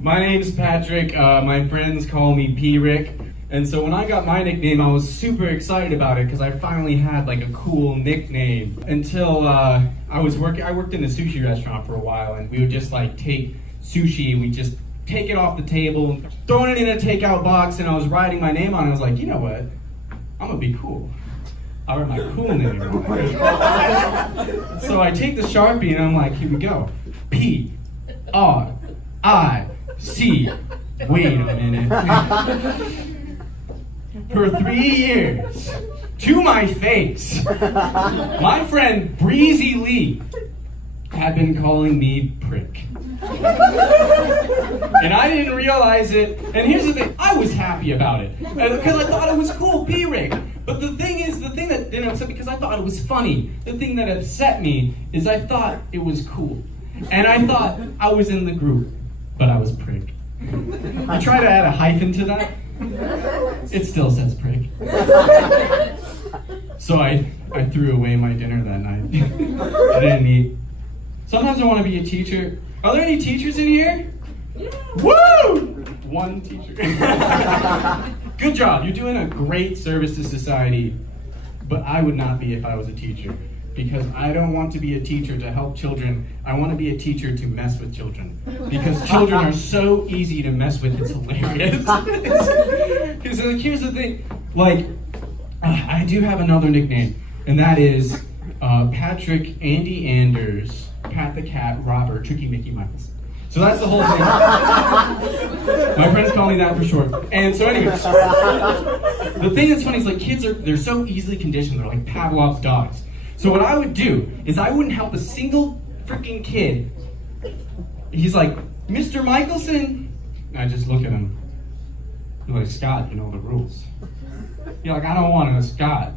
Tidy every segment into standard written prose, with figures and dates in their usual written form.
My name's Patrick. My friends call me P-Rick. And so when I got my nickname, I was super excited about it because I finally had like a cool nickname. Until I worked in a sushi restaurant for a while, and we would just like take sushi and we just take it off the table, throwing it in a takeout box, and I was writing my name on it. I was like, you know what? I'm gonna be cool. I write my cool name on it. So I take the Sharpie and I'm like, here we go. P-R-I-C. Wait a minute. For 3 years, to my face, my friend Breezy Lee had been calling me Prick. And I didn't realize it. And here's the thing, I was happy about it. Because I thought it was cool, P-Rick. But the thing that didn't upset me, because I thought it was funny, the thing that upset me is I thought it was cool. And I thought I was in the group, but I was Prick. I try to add a hyphen to that. It still says Prick. So I threw away my dinner that night. I didn't eat. Sometimes I want to be a teacher. Are there any teachers in here? Yeah. Woo! One teacher. Good job. You're doing a great service to society. But I would not be if I was a teacher. Because I don't want to be a teacher to help children. I want to be a teacher to mess with children. Because children are so easy to mess with, it's hilarious. Because here's the thing, like, I do have another nickname, and that is Patrick Andy Anders, Pat the Cat, Robert, Tricky Mickey Michelson. So that's the whole thing. My friends call me that for short. And so anyways, the thing that's funny is like kids they're so easily conditioned, they're like Pavlov's dogs. So what I would do is I wouldn't help a single freaking kid. He's like, Mr. Michelson? And I just look at him. You're like, Scott, you know the rules. You're like, I don't want to, Scott.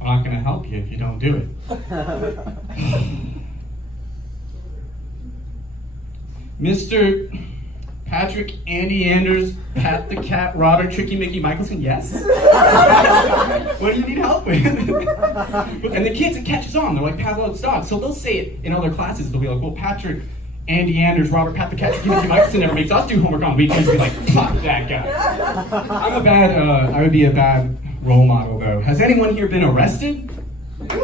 I'm not going to help you if you don't do it. Mr. Patrick Andy Anders, Pat the Cat, Robert, Tricky Mickey Michelson, yes? What do you need help with? And the kids, it catches on. They're like Pavlov's dogs. So they'll say it in other classes. They'll be like, well, Patrick, Andy Anders, Robert, Pat the Cat, Tricky Mickey Michelson never makes us do homework on weekends. Be like, fuck that guy. I would be a bad role model, though. Has anyone here been arrested? Woo!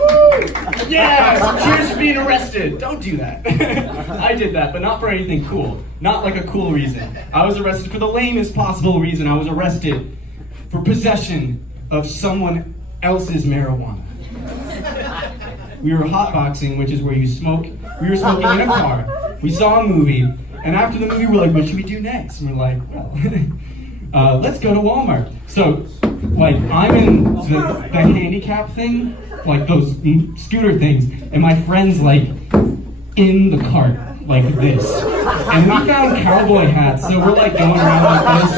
Yes! Cheers for being arrested! Don't do that. I did that, but not for anything cool. Not like a cool reason. I was arrested for the lamest possible reason. I was arrested for possession of someone else's marijuana. We were hotboxing, which is where you smoke. We were smoking in a car. We saw a movie, and after the movie, we're like, what should we do next? And we're like, well, let's go to Walmart. So, like, I'm in the handicap thing, like those scooter things, and my friend's like in the cart, like this. And we found cowboy hats, so we're like going around like this.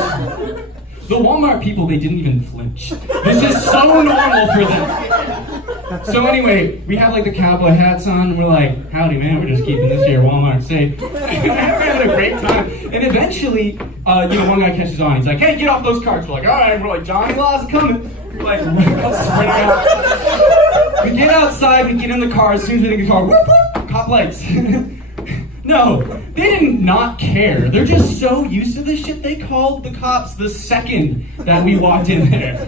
The Walmart people, they didn't even flinch. This is so normal for them. So anyway, we have like the cowboy hats on, and we're like, howdy man, we're just keeping this here Walmart safe. We're having a great time. And eventually, one guy catches on. He's like, hey, get off those carts. We're like, all right. We're like, Johnny Law's coming. We're like, sprinting out. We get outside, we get in the car. As soon as we get in the car, whoop, whoop, cop lights. No, they did not care. They're just so used to this shit, they called the cops the second that we walked in there.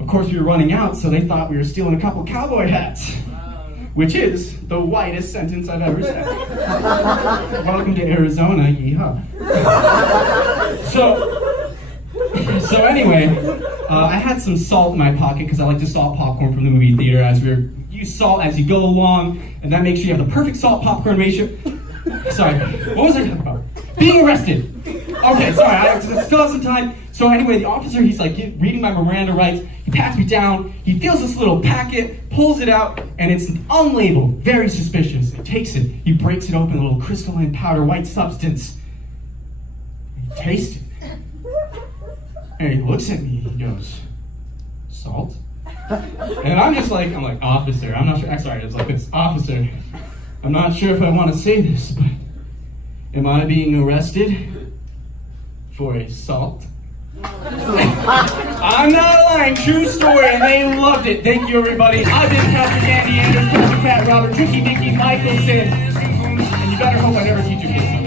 Of course, we were running out, so they thought we were stealing a couple cowboy hats. Which is the whitest sentence I've ever said. Welcome to Arizona, yeehaw. So anyway, I had some salt in my pocket because I like to salt popcorn from the movie theater use salt as you go along, and that makes sure you have the perfect salt popcorn ratio. Sorry, what was I talking about? Being arrested. Okay, sorry, I still have some time. So anyway, the officer, he's like reading my Miranda rights. He pats me down. He feels this little packet, pulls it out, and it's unlabeled, very suspicious. He takes it, he breaks it open, a little crystalline powder white substance. He tastes it. And he looks at me, he goes, salt? And I'm like, officer, I'm not sure, sorry, it's like this, officer, I'm not sure if I want to say this, but am I being arrested for assault? I'm not lying, true story, and they loved it. Thank you, everybody. I've been Patrick Andy Anders, Pat the Cat, Robert, Tricky Mickey Michelson, and you better hope I never teach you kids.